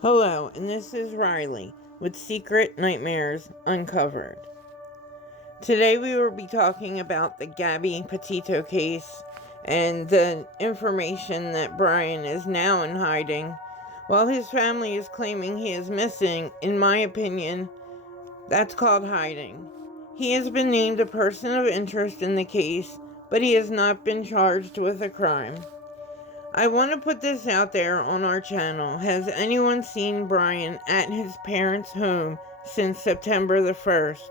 Hello, and this is Riley with Secret Nightmares Uncovered. Today we will be talking about the Gabby Petito case and the information that Brian is now in hiding. While his family is claiming he is missing, in my opinion, that's called hiding. He has been named a person of interest in the case, but he has not been charged with a crime. I want to put this out there on our channel. Has anyone seen Brian at his parents' home since September the 1st?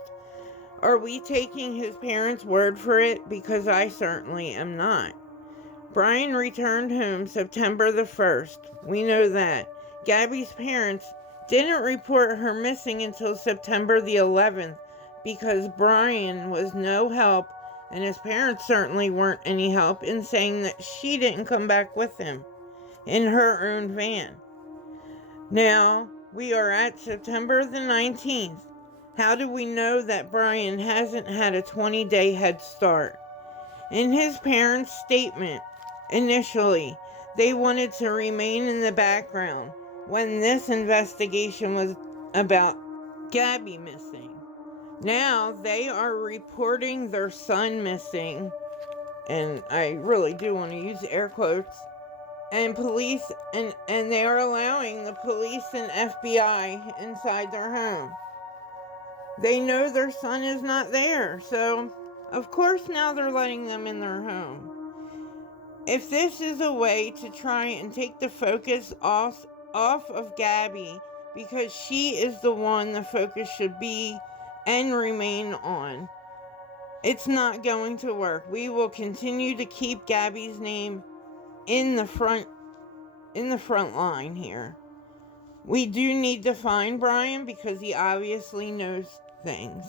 Are we taking his parents' word for it? Because I certainly am not. Brian returned home September the 1st. We know that. Gabby's parents didn't report her missing until September the 11th because Brian was no help, and his parents certainly weren't any help in saying that she didn't come back with him in her own van. Now, we are at September the 19th. How do we know that Brian hasn't had a 20-day head start? In his parents' statement, initially, they wanted to remain in the background when this investigation was about Gabby missing. Now they are reporting their son missing, and I really do want to use air quotes, and police, and they are allowing the police and FBI inside their home. They know their son is not there, so of course now they're letting them in their home. If this is a way to try and take the focus off of Gabby, because she is the one the focus should be and remain on, it's not going to work. We will continue to keep Gabby's name in the front line here. We do need to find Brian because he obviously knows things.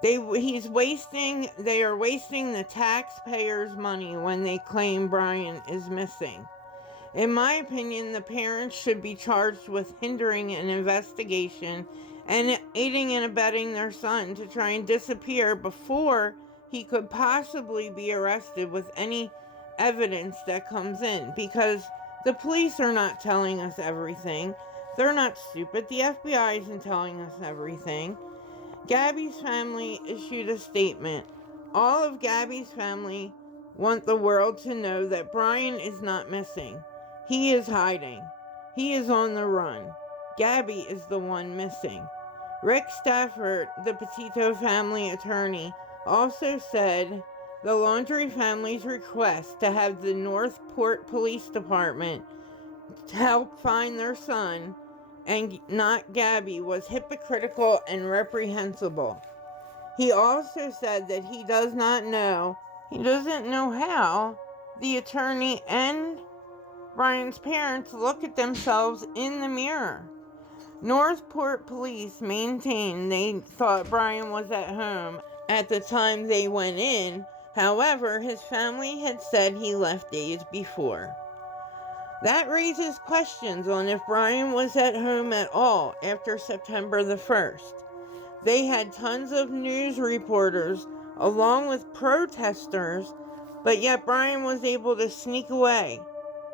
They are wasting the taxpayers' money when they claim Brian is missing. In my opinion, the parents should be charged with hindering an investigation and aiding and abetting their son to try and disappear before he could possibly be arrested with any evidence that comes in, because the police are not telling us everything. They're not stupid. The FBI isn't telling us everything. Gabby's family issued a statement. All of Gabby's family want the world to know that Brian is not missing. He is hiding. He is on the run. Gabby is the one missing. Rick Stafford, the Petito family attorney, also said the Laundrie family's request to have the Northport Police Department to help find their son and not Gabby was hypocritical and reprehensible. He also said that he doesn't know how the attorney and Brian's parents look at themselves in the mirror. Northport police maintained they thought Brian was at home at the time they went in. However, his family had said he left days before. That raises questions on if Brian was at home at all after September the 1st. They had tons of news reporters along with protesters, but yet Brian was able to sneak away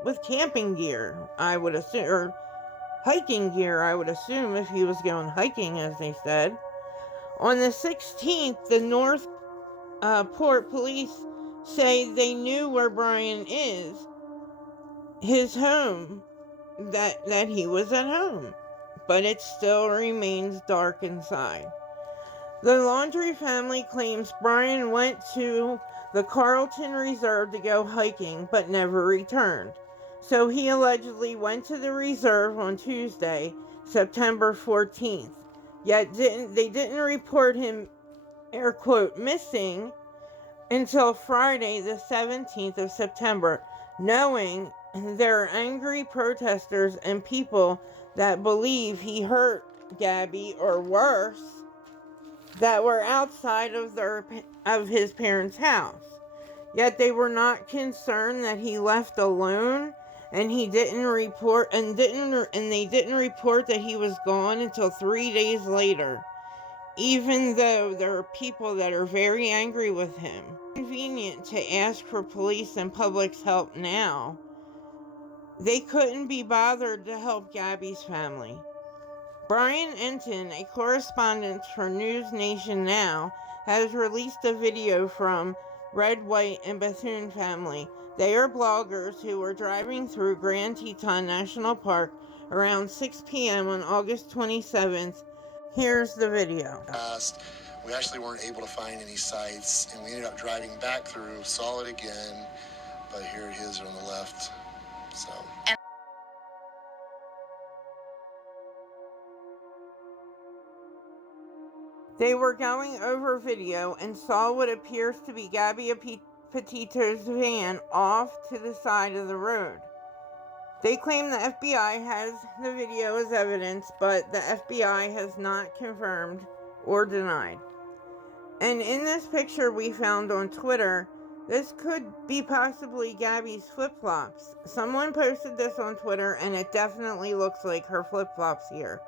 with camping gear, I would assume, or hiking gear, I would assume, if he was going hiking, as they said. On the 16th, the Northport police say they knew where Brian is, his home, that he was at home, but it still remains dark inside. The Laundrie family claims Brian went to the Carlton Reserve to go hiking but never returned. So he allegedly went to the reserve on Tuesday, September 14th. Yet they didn't report him, air quote, missing until Friday the 17th of September, knowing there are angry protesters and people that believe he hurt Gabby, or worse, that were outside of his parents' house. Yet they were not concerned that he left alone, and they didn't report that he was gone until 3 days later. Even though there are people that are very angry with him. It's convenient to ask for police and public's help now, They couldn't be bothered to help Gabby's family. Brian Enton, a correspondent for News Nation Now, has released a video from Red, White, and Bethune family. They are bloggers who were driving through Grand Teton National Park around 6 p.m. on August 27th. Here's the video. We actually weren't able to find any sites, and we ended up driving back through, saw it again, but here it is on the left. So. They were going over video and saw what appears to be Gabby Petito's van off to the side of the road. They claim the FBI has the video as evidence, but the FBI has not confirmed or denied. And in this picture we found on Twitter, this could be possibly Gabby's flip-flops. Someone posted this on Twitter and it definitely looks like her flip-flops here.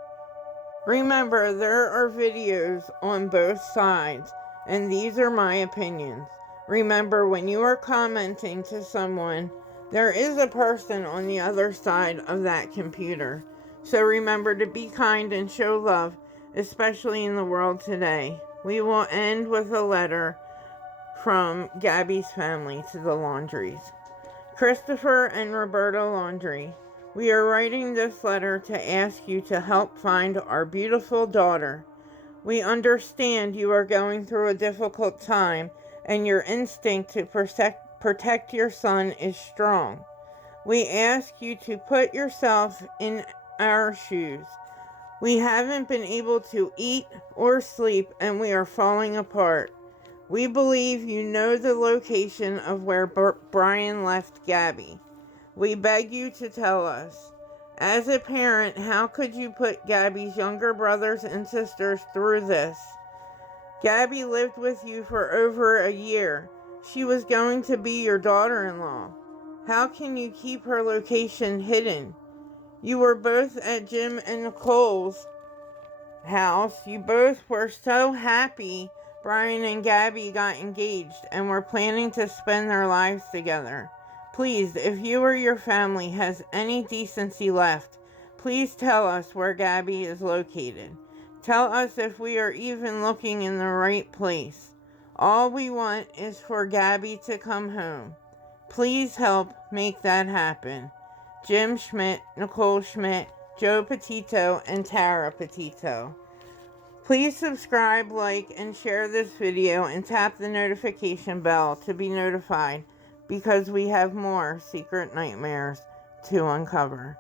Remember, there are videos on both sides, and these are my opinions. Remember, when you are commenting to someone, there is a person on the other side of that computer. So remember to be kind and show love, especially in the world today. We will end with a letter from Gabby's family to the Laundries. Christopher and Roberta Laundrie, we are writing this letter to ask you to help find our beautiful daughter. We understand you are going through a difficult time and your instinct to protect your son is strong. We ask you to put yourself in our shoes. We haven't been able to eat or sleep and we are falling apart. We believe you know the location of where Brian left Gabby. We beg you to tell us. As a parent, how could you put Gabby's younger brothers and sisters through this? Gabby lived with you for over a year. She was going to be your daughter-in-law. How can you keep her location hidden? You were both at Jim and Nicole's house. You both were so happy Brian and Gabby got engaged and were planning to spend their lives together. Please, if you or your family has any decency left, please tell us where Gabby is located. Tell us if we are even looking in the right place. All we want is for Gabby to come home. Please help make that happen. Jim Schmidt, Nicole Schmidt, Joe Petito, and Tara Petito. Please subscribe, like, and share this video and tap the notification bell to be notified because we have more secret nightmares to uncover.